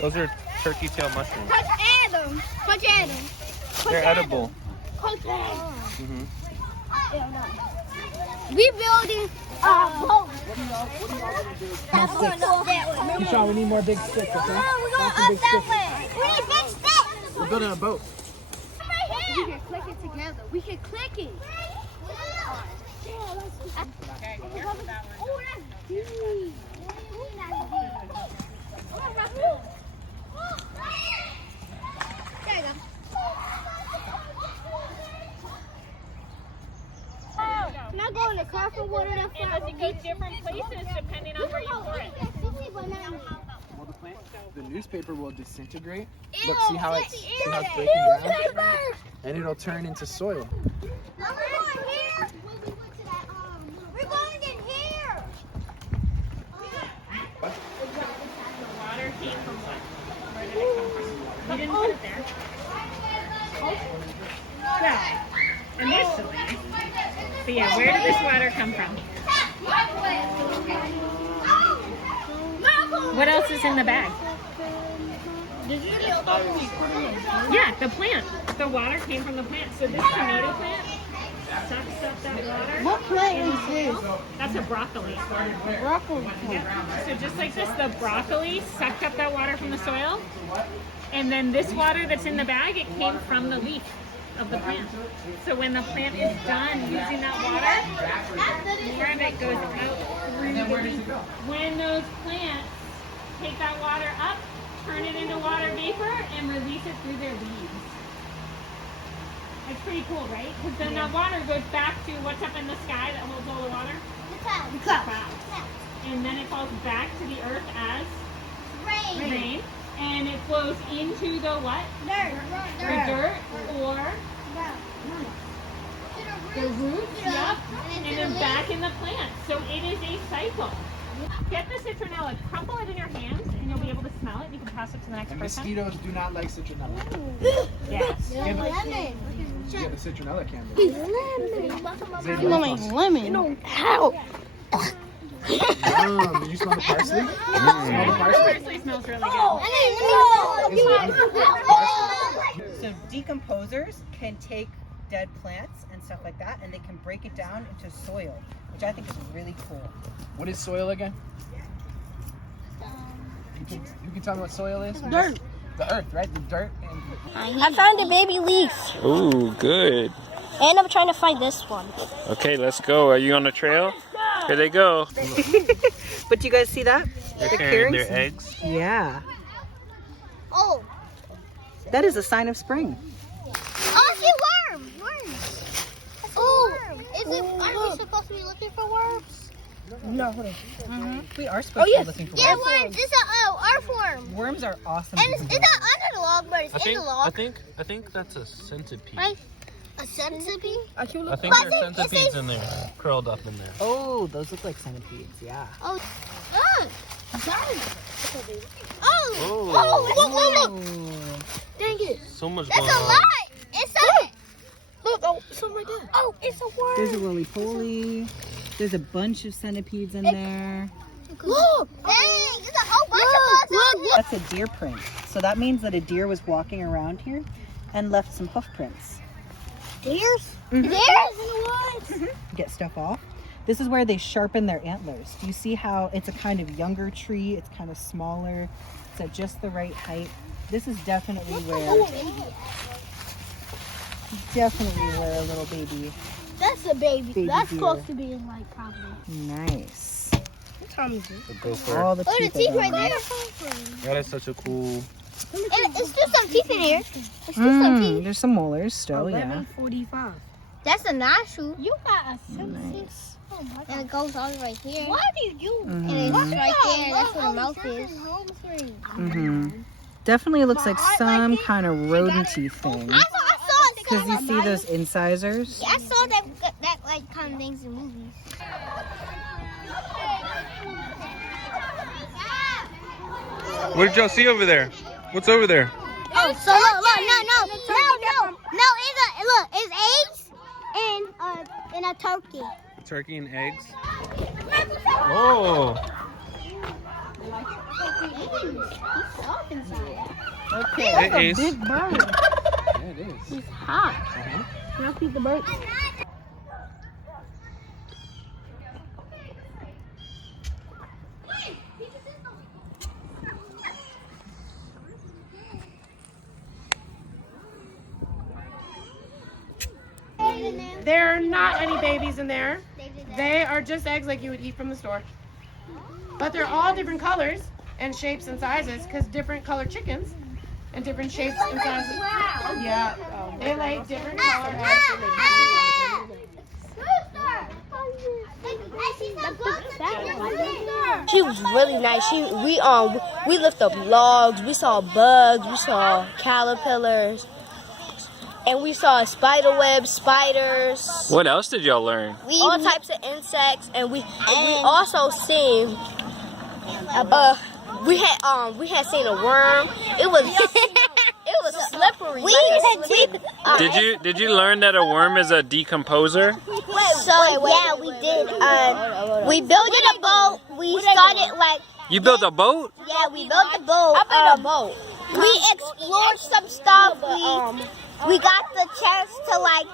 Those are turkey tail mushrooms. Coach Adam. Coach Adam. They're edible. Coach Adam. Mm-hmm. We building a boat. Keyshawn, we need more big sticks, okay? We're going up that way. We need big sticks. We're building a boat. Right here. We can click it together. We can click it. Okay, careful with that one. Oh, that's deep. Oh, that's deep. Oh, that's deep. There you go. Can I go in the car for water and And does it go different places depending on where you pour it? The newspaper will disintegrate. Ew, Look, see how it's breaking down? And it'll turn into soil. We're going here. We're going in here. The water came from what? Where did it come from? You didn't put it there. Well, initially. So yeah, where did this water come from? What else is in the bag? Yeah, the plant. The water came from the plant. So this tomato plant sucks up that water. What plant is this? That's a broccoli. Broccoli. Yeah. So just like this, the broccoli sucked up that water from the soil. And then this water that's in the bag, it came from the leaf of the plant. So when the plant is done using that water, more of it goes out through the leaf. When those plants take that water up, turn it into water vapor, and release it through their leaves. It's pretty cool, right? Because then that water goes back to what's up in the sky that holds all the water? The clouds. And then it falls back to the earth as Rain. rain. And it flows into the what? Dirt. The dirt or the roots, yep. And then back in the plant. So it is a cycle. Get the citronella, crumple it in your hands, and you'll be able to smell it. You can pass it to the next And person. mosquitoes do not like citronella. Yes. Lemon. You get a citronella candle. Lemon. How? Did you smell the parsley? Smell the parsley? Parsley smells really good. So decomposers can take dead plants and stuff like that, and they can break it down into soil, which I think is really cool. What is soil again? You can tell me what soil is? Dirt. The earth, right? The dirt. And I found a baby leaf. Ooh, good. And I'm trying to find this one. Okay, let's go. Are you on the trail? Here they go. But do you guys see that? They're The carrying clearings? their eggs. Yeah. Oh. That is a sign of spring. Oh, I see worms. Oh. Aren't we supposed to be looking for worms? No, hold on. We are supposed to be looking for Yeah, worms. worms. It's a earthworm. Worms are awesome. And it's not under the log, but it's in the log. I think that's a centipede. Right? A centipede? I think But there's it centipedes says- in there, curled up in there. Oh, those look like centipedes, yeah. Oh, look. Oh, Oh. look. Dang it. So much That's going a on. lot. It's something. Look, something right there. Oh, it's a worm. There's a roly-poly. There's a bunch of centipedes in there. Look. Dang, there's a whole bunch of us. That's a deer print. So that means that a deer was walking around here and left some hoof prints. Deers? Mhm. Deers in the woods? Get stuff off. This is where they sharpen their antlers. Do you see how it's a kind of younger tree? It's kind of smaller. It's at just the right height. This is definitely where a little baby. That's a baby. That's deer. supposed to be in like probably. Nice. What time is it? The gopher. All the Oh, the teeth teeth are right gone. there. That is such a cool. It's still some teeth in here. There's still some teeth. There's some molars still, yeah. 45. That's a nostril. You got a Nice. Oh my God. And it goes all the way here. What do you do? Mhm. And it's right there. And that's where the mouth is. Definitely looks like some kind of rodenty thing. I saw it. Because you see those incisors? Yeah, I saw that like kind of things in movies. What did y'all see over there? What's over there? Oh, so look, it's eggs and a turkey. Turkey and eggs. Oh. Okay, Hey, that's a Ace. big bird. Yeah, it is. He's hot. Now feed the bird. There are not any babies in there. They are just eggs like you would eat from the store. But they're all different colors and shapes and sizes because different colored chickens and different shapes and sizes. Yeah, they lay different color eggs. She was really nice. We lifted up logs, we saw bugs, we saw caterpillars, and we saw spider webs, spiders. What else did y'all learn? All types of insects, and we also seen we had seen a worm. It was slippery. Did you learn that a worm is a decomposer? Yeah, we did. We built a boat. We started like. You built a boat? Yeah, we built a boat. I built a boat. We explored some stuff. We got the chance to like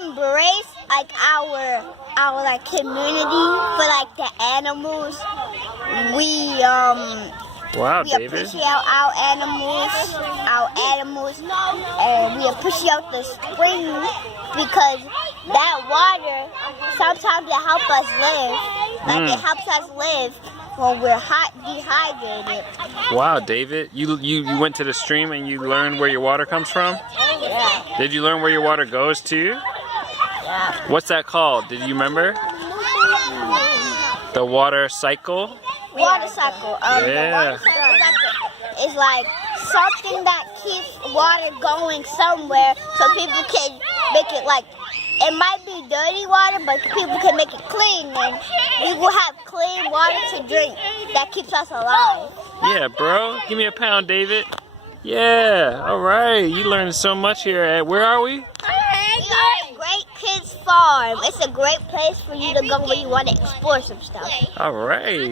embrace like our like community for like the animals. Wow, We David. appreciate our animals, and we appreciate the spring because that water sometimes it helps us live. Like it helps us live when we're dehydrated. Wow, David. You went to the stream and you learned where your water comes from? Yeah. Did you learn where your water goes to? Yeah. What's that called? Did you remember? The water cycle? Water cycle. The Yeah. water cycle is like something that keeps water going somewhere so people can make it like, it might be dirty water, but people can make it clean and we will have clean water to drink that keeps us alive. Yeah, bro. Give me a pound, David. Yeah. All right. You learned so much here. At where are we? We are at Great Kids Farm. It's a great place for you to go when you want to explore some stuff. All right.